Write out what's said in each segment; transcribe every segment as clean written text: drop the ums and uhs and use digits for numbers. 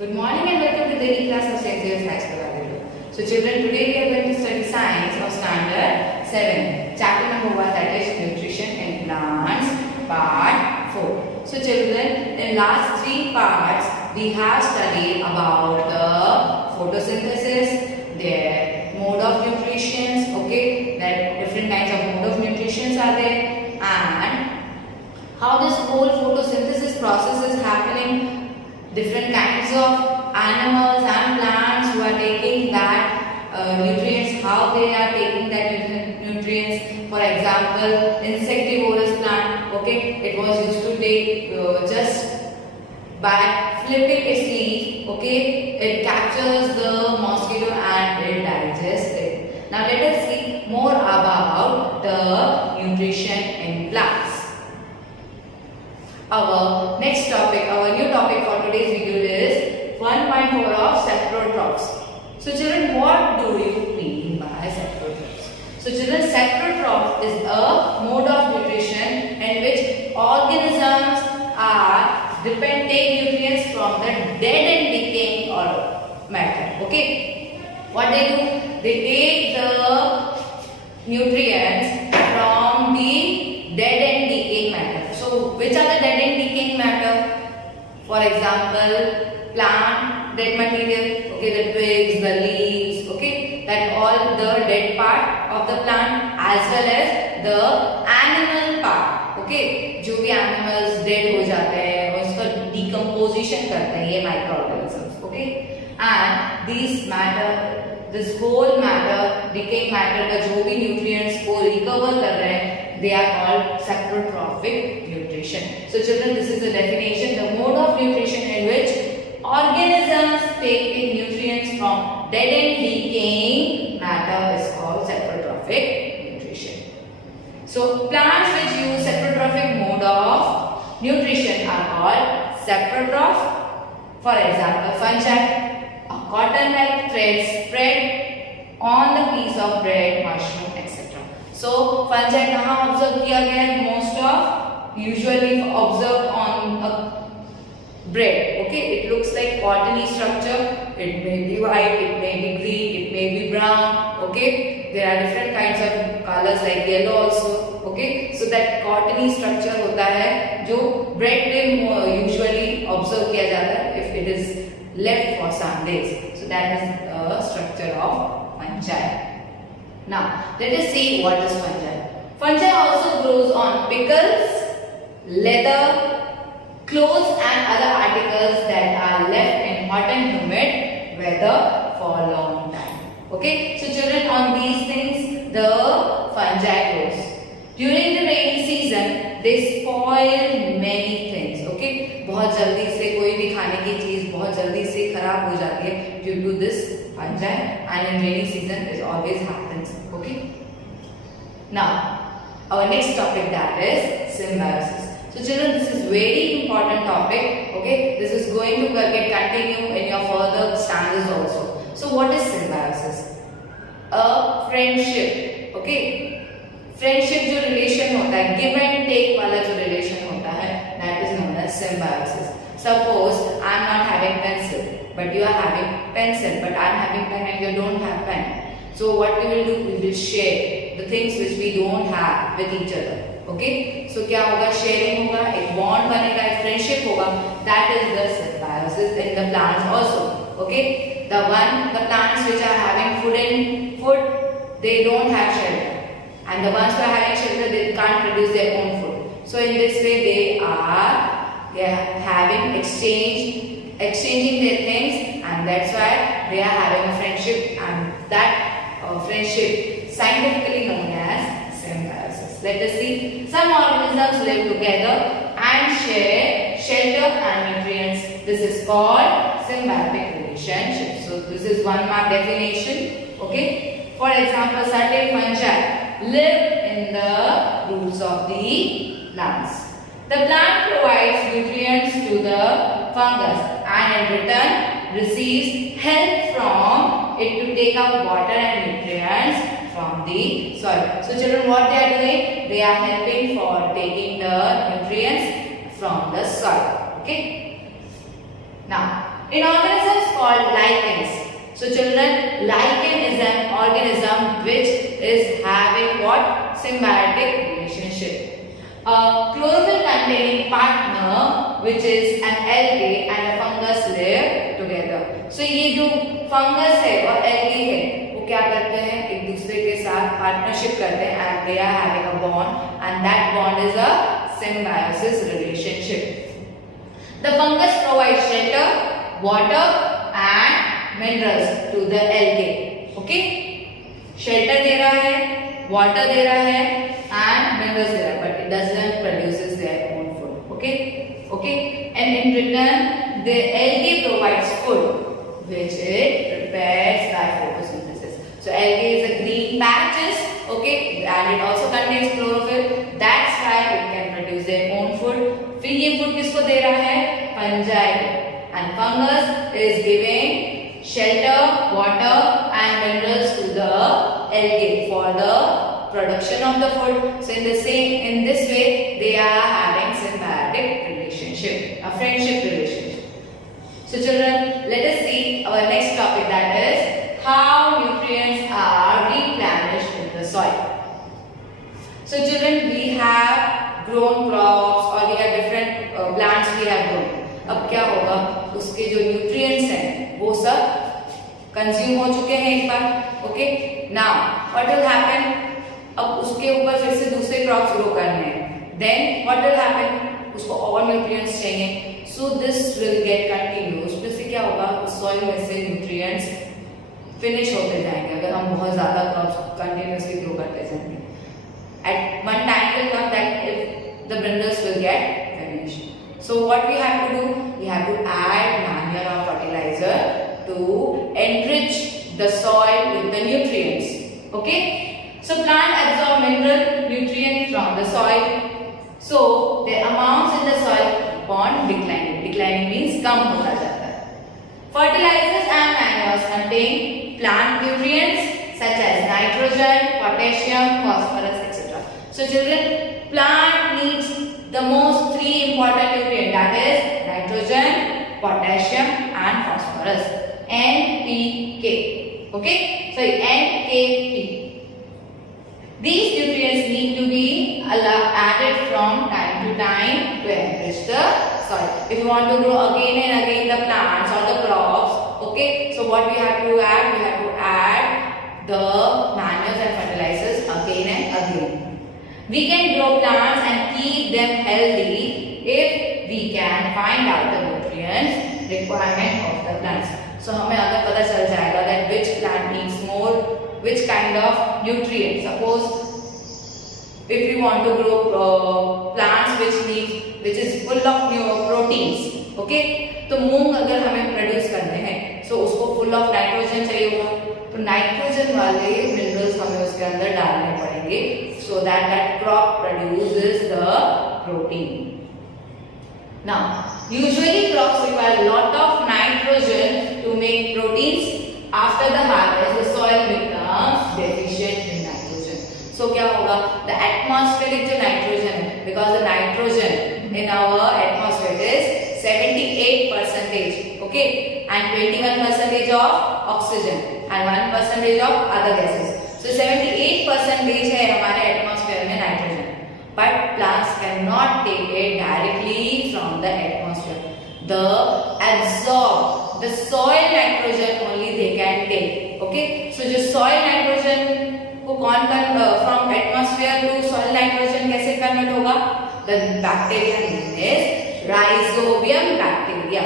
Good morning and welcome to the daily class of St. Xavier's High School, Aguilera. So children, today we are going to study science of standard 7. Chapter number 1, that is nutrition in plants, part 4. So children, in last 3 parts we have studied about the photosynthesis, their mode of nutrition, okay, that different kinds of mode of nutrition are there, and how this whole photosynthesis process is happening. Different kinds of animals and plants who are taking that nutrients, how they are taking that nutrients. For example, insectivorous plant, okay, it was used to take just by flipping its leaf, okay, it captures the mosquito and it digests it. Now let us see more about the nutrition in plants. Our next topic, our new topic for today's video is 1.4 of saprotrophs. So children, what do you mean by saprotrophs? So children, saprotroph is a mode of nutrition in which organisms are take nutrients from the dead and decaying matter. Okay, what they do? They take the nutrients from the dead and decaying matter. So, which are the dead and decaying matter? For example, plant dead material, okay, the twigs, the leaves, okay, that all the dead part of the plant as well as the animal part, okay, जो भी animals dead हो जाते हैं उसका decomposition करते हैं ये microorganisms, okay, and these matter, this whole matter, decaying matter का जो भी nutrients को recover कर रहे हैं, they are called saprotrophic nutrition. So children, this is the definition, the mode of nutrition in which organisms take in nutrients from dead and decaying matter is called saprotrophic nutrition. So plants which use saprotrophic mode of nutrition are called saprotroph. For example, fungi, a cotton-like thread spread on the piece of bread, mushroom, etc. So fungi कहाँ observe किया गया है? Most of usually observed on a bread. Okay, it looks like cottony structure. It may be white, it may be green, it may be brown. Okay, there are different kinds of colors like yellow also. Okay, so that cottony structure होता है जो bread पे usually observe किया जाता है if it is left for some days. So that is the structure of fungi. Now, let us see what is fungi. Fungi also grows on pickles, leather, clothes and other articles that are left in hot and humid weather for a long time. Okay, so children, on these things the fungi grows. During the rainy season, they spoil many things. Okay, बहुत जल्दी से कोई भी खाने की चीज बहुत जल्दी से खराब हो जाती है due to this fungi, and in rainy season it always happens. Okay. Now, our next topic, that is symbiosis. So children, this is very important topic. Okay, this is going to get continue in your further standards also. So what is symbiosis? A friendship. Okay, friendship जो relation होता है, give and take वाला जो relation होता है, that is known as symbiosis. Suppose I am not having pencil, but you are having pencil, but I am having pen and you don't have pen. So what we will do? We will share the things which we don't have with each other. Okay? So क्या होगा? Sharing होगा, एक bond बनेगा, एक friendship होगा. That is the symbiosis in the plants also. Okay? The plants which are having food, they don't have shelter, and the ones who are having shelter, they can't produce their own food. So in this way, they are having exchanging their things, and that's why they are having a friendship, and that friendship scientifically known as symbiosis. Let us see. Some organisms live together and share shelter and nutrients. This is called symbiotic relationship. So this is one mark definition. Okay. For example, certain fungi live in the roots of the plants. The plant provides nutrients to the fungus and in return receives help from it to take up water and nutrients from the soil. So children, what they are doing? They are helping for taking the nutrients from the soil. Okay. Now, in organisms called lichens. So children, lichen is an organism which is having what? Symbiotic relationship. A chlorophyll containing partner which is an algae and a fungus live together. So ये जो fungus है और algae है वो क्या करते हैं? एक दूसरे के साथ partnership करते हैं and they are having a bond and that bond is a symbiosis relationship. The fungus provides shelter, water and minerals to the algae. Okay? Shelter दे रहा है, water दे रहा है and minerals दे रहा है, but it doesn't produces their own food. Okay? Okay? And in return, the algae provides food, which it prepares by photosynthesis. So algae is a green patches, okay, and it also contains chlorophyll. That's why it can produce their own food. फिर ये food किसको दे रहा है? Fungi. And fungus is giving shelter, water and minerals to the algae for the production of the food. So in this way they are having symbiotic relationship, a friendship relationship. So children, let us see our next topic, that is how nutrients are replenished in the soil. So children, we have grown crops or we have different plants we have grown. अब क्या होगा, उसके जो nutrients हैं वो सब consume हो चुके हैं एक बार. Okay, now what will happen, अब उसके ऊपर फिर से दूसरे क्रॉप्स ग्रो करने हैं. देन व्हाट विल हैपन, उसको और न्यूट्रिएंट्स चाहिए. So this will get continue. उसमें से क्या होगा, सॉइल में से न्यूट्रिएंट्स फिनिश होते जाएंगे अगर हम बहुत ज्यादा क्रॉप्स कंटिन्यूअसली ग्रो करते जाएंगे. At one time will come that if the minerals will get finished. So what we have to do? We have to add manure or fertilizer to enrich the soil with the nutrients. Okay? So plant absorb mineral nutrients from the soil. So their amounts in the soil keep on declining. Declining means कम होता जाता है. Fertilizers and manures contain plant nutrients such as nitrogen, potassium, phosphorus, etc. So children, plant needs the most three important nutrients, that is nitrogen, potassium and phosphorus. NPK. Okay? So NKP. These nutrients need to be added from time to time to enrich the soil. If you want to grow again and again the plants or the crops, okay, so what we have to add? We have to add the manures and fertilizers again and again. We can grow plants and keep them healthy if we can find out the nutrients requirement of the plants. So हमें अगर पता चल जाएगा that which plant needs more, which kind of nutrients. Suppose if we want to grow plants which is full of proteins, okay, तो मूंग अगर हमें produce करने हैं, so उसको full of नाइट्रोजन चाहिए होगा, तो नाइट्रोजन वाले मिनरल्स हमें उसके अंदर डालने पड़ेंगे so that crop produces the protein. Now, usually crops require a lot of nitrogen to make proteins. After the harvest, the soil becomes deficient in nitrogen. So क्या होगा? The atmospheric जो nitrogen है, because the nitrogen in our atmosphere is 78%, okay, and 21% of oxygen and 1% of other gases. So 78% है हमारे atmosphere में nitrogen, but plants cannot take it directly from the atmosphere. The soil nitrogen only they can take. Okay, so जो soil nitrogen को कौन from atmosphere to soil nitrogen कैसे convert होगा? The bacteria name is Rhizobium bacteria.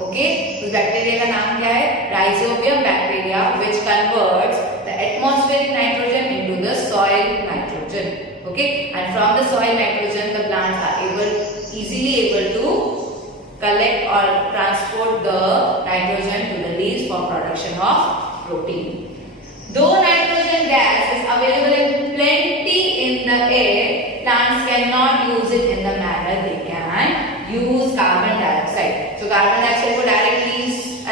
Okay, उस bacteria का नाम क्या है? Rhizobium bacteria, which converts the atmospheric nitrogen into the soil nitrogen. Okay, and from the soil nitrogen the plants are easily able to collect or transport the nitrogen to the leaves for production of protein. Though nitrogen gas is available in plenty in the air, plants cannot use it in the manner they can use carbon dioxide. So carbon dioxide को directly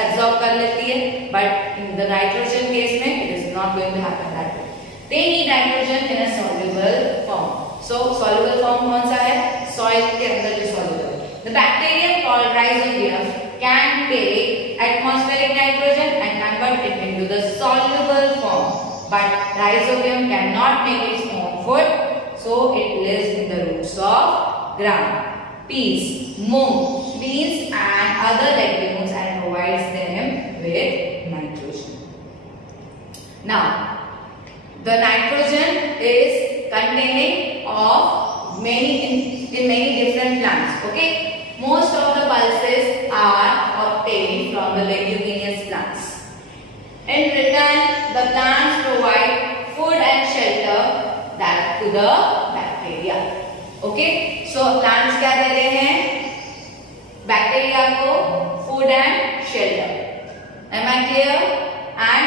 absorb कर लेती है, but in the nitrogen case में it is not going to happen that way. They need nitrogen in a soluble form. So soluble form कौन सा है? Soil के अंदर जो soluble. The bacteria called Rhizobium can take atmospheric nitrogen and convert it into the soluble form. But rhizobium cannot make its own food, so it lives in the roots of ground. Peas, mung, beans and other legumes and provides them with nitrogen. Now, the nitrogen is containing of in many different plants. Okay, most of the pulses are obtained from the leguminous plants. In return, the plants provide food and shelter that to the bacteria. Okay, so plants क्या दे रहे हैं? Bacteria को food and shelter. Am I clear? And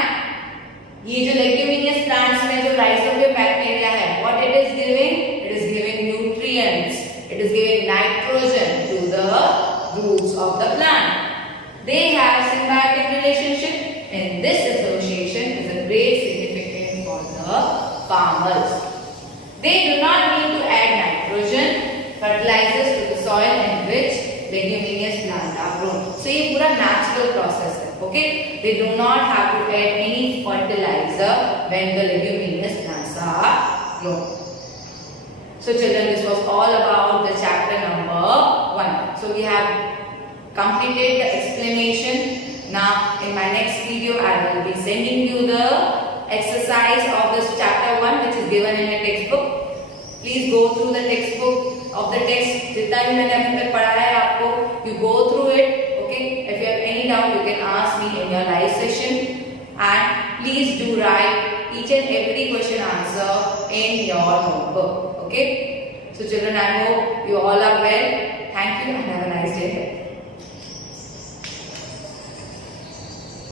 ये जो leguminous plants में जो rhizobium bacteria है, what it is giving? It is giving nutrients. It is giving nitrogen to the roots of the plant. They have symbiotic relationship, and this association is a great significance for the farmers. They do not need to add nitrogen fertilizers to the soil in which leguminous plants are grown. So ये पूरा natural process है. Okay, they do not have to add any fertilizer when the leguminous plants are grown. So children, this was all about the chapter number 1. So we have completed the explanation. Now in my next video I will be sending you the exercise of this chapter 1 which is given in the textbook. Please go through the textbook of the text. जितना भी मैंने अभी तक पढ़ाया है आपको, you go through it. Okay, if you have any doubt you can ask me in your live session, and please do write each and every question answer in your notebook. Okay, so children, I hope you all are well. Thank you and have a nice day.